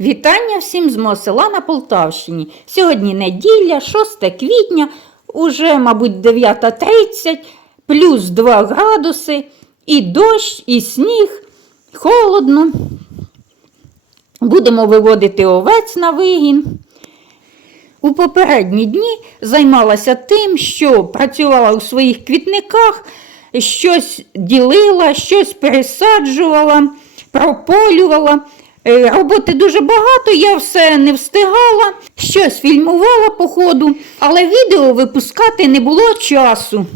Вітання всім з мого села на Полтавщині. Сьогодні неділя, 6 квітня, уже, мабуть, 9.30, плюс 2 градуси, і дощ, і сніг, холодно. Будемо виводити овець на вигін. У попередні дні займалася тим, що працювала у своїх квітниках, щось ділила, щось пересаджувала, прополювала. Е, Роботи дуже багато, я все не встигала, щось фільмувала по ходу, але відео випускати не було часу.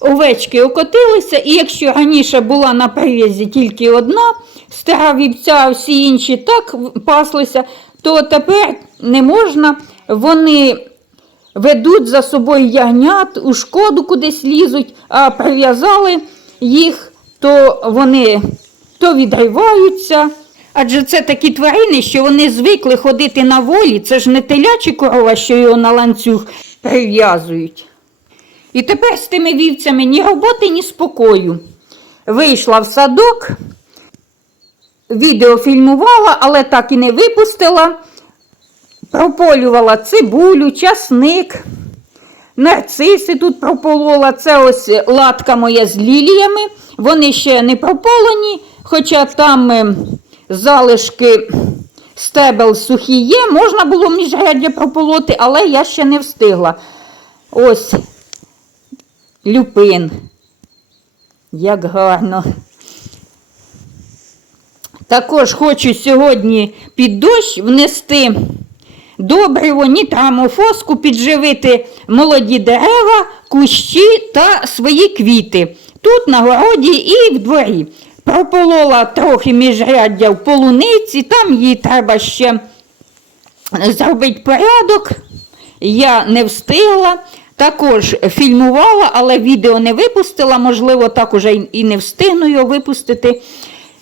Овечки окотилися, і якщо раніше була на прив'язі тільки одна, стара вівця, всі інші так паслися, то тепер не можна. Вони ведуть за собою ягнят, у шкоду кудись лізуть, а прив'язали їх, то вони то відриваються. Адже це такі тварини, що вони звикли ходити на волі. Це ж не телячі корова, що його на ланцюг прив'язують. І тепер з тими вівцями ні роботи, ні спокою. Вийшла в садок, відео фільмувала, але так і не випустила. Прополювала цибулю, часник, нарциси тут прополола. Це ось латка моя з ліліями. Вони ще не прополені, хоча там е, залишки стебел сухі є, можна було міжряддя прополоти, але я ще не встигла. Ось люпин. Як гарно. Також хочу сьогодні під дощ внести добриво, нітрамофоску, підживити молоді дерева, кущі та свої квіти. Тут на городі і в дворі. Прополола трохи міжряддя в полуниці, там їй треба ще зробити порядок. Я не встигла. Також фільмувала, але відео не випустила, можливо, так уже і не встигну його випустити.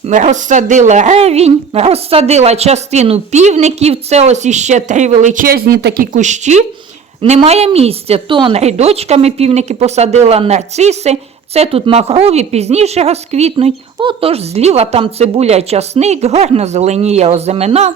Розсадила ревінь, розсадила частину півників, це ось іще три величезні такі кущі. Немає місця. То рядочками півники посадила нарциси. Це тут махрові, пізніше розквітнуть. Отож, зліва там цибуля, часник, гарно зеленіє озимина.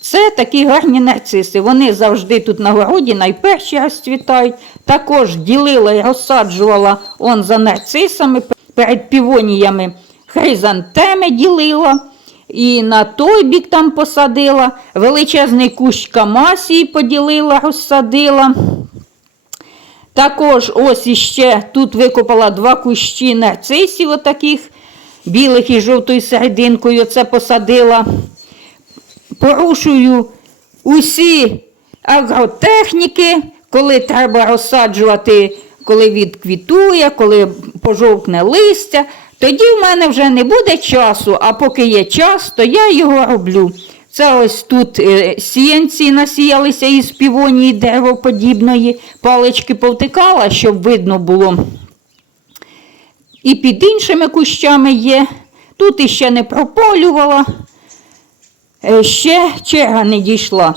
Це такі гарні нарциси. Вони завжди тут на городі найперші розцвітають. Також ділила і розсаджувала он за нарцисами перед півоніями. Хризантеми ділила. І на той бік там посадила. Величезний кущ камасії поділила, розсадила. Також ось іще тут викопала два кущі нарцисів, отаких, білих і жовтою серединкою. Це посадила порушую усі агротехніки, коли треба розсаджувати, коли відквітує, коли пожовкне листя. Тоді в мене вже не буде часу, а поки є час, то я його роблю. Це ось тут е, сіянці насіялися із півонії деревоподібної, палички повтикала, щоб видно було. І під іншими кущами є. Тут іще не прополювала. Е, Ще черга не дійшла.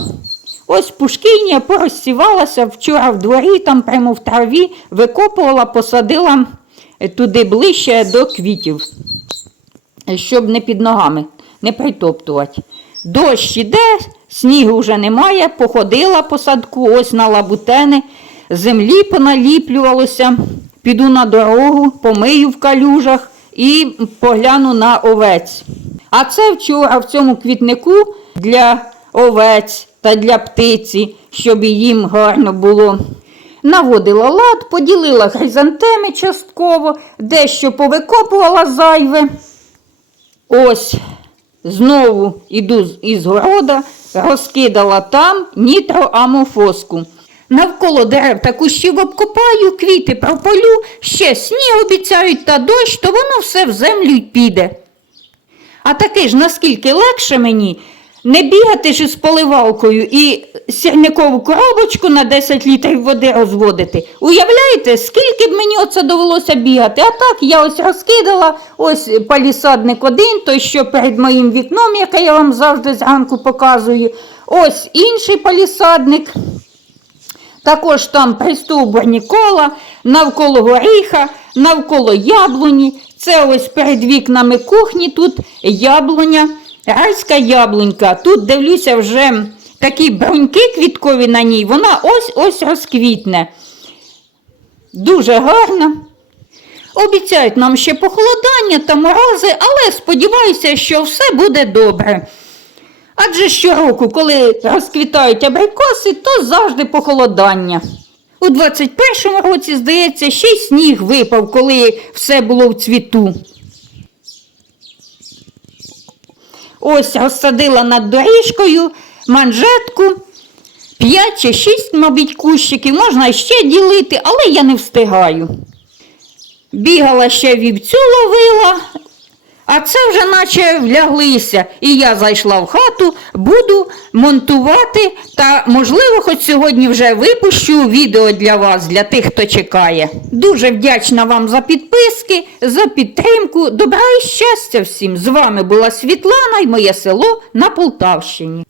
Ось пушкиня порозсівалася вчора в дворі, там прямо в траві, викопувала, посадила е, туди ближче до квітів, щоб не під ногами, не притоптувати. Дощ іде, снігу вже немає, походила по садку, ось на лабутени, землі поналіплювалося, піду на дорогу, помию в калюжах і погляну на овець. А це вчора в цьому квітнику для овець та для птиці, щоб їм гарно було. Наводила лад, поділила хризантеми частково, дещо повикопувала зайве. Ось знову іду із города, розкидала там нітроамофоску. Навколо дерев та кущів обкопаю, квіти прополю, ще сніг обіцяють та дощ, то воно все в землю й піде. А таки ж наскільки легше мені не бігати ж із поливалкою і сірникову коробочку на 10 літрів води розводити. Уявляєте, скільки б мені оце довелося бігати? А так я ось розкидала, ось палісадник один, той, що перед моїм вікном, яке я вам завжди зранку показую. Ось інший палісадник. Також там пристовбурні кола, навколо горіха, навколо яблуні. Це ось перед вікнами кухні тут яблуня Райська яблунька. Тут дивлюся вже такі бруньки квіткові на ній. Вона ось ось розквітне. Дуже гарна. Обіцяють нам ще похолодання та морози, але сподіваюся, що все буде добре. Адже щороку, коли розквітають абрикоси, то завжди похолодання. У 21-му році, здається, ще й сніг випав, коли все було в цвіту. Ось розсадила над доріжкою манжетку. П'ять чи шість, мабуть, кущиків, можна ще ділити, але я не встигаю. Бігала ще вівцю ловила, а це вже наче вляглися. І я зайшла в хату, буду монтувати та, можливо, хоч сьогодні вже випущу відео для вас, для тих, хто чекає. Дуже вдячна вам за підписки, за підтримку. Добра і щастя всім! З вами була Світлана і моє село на Полтавщині.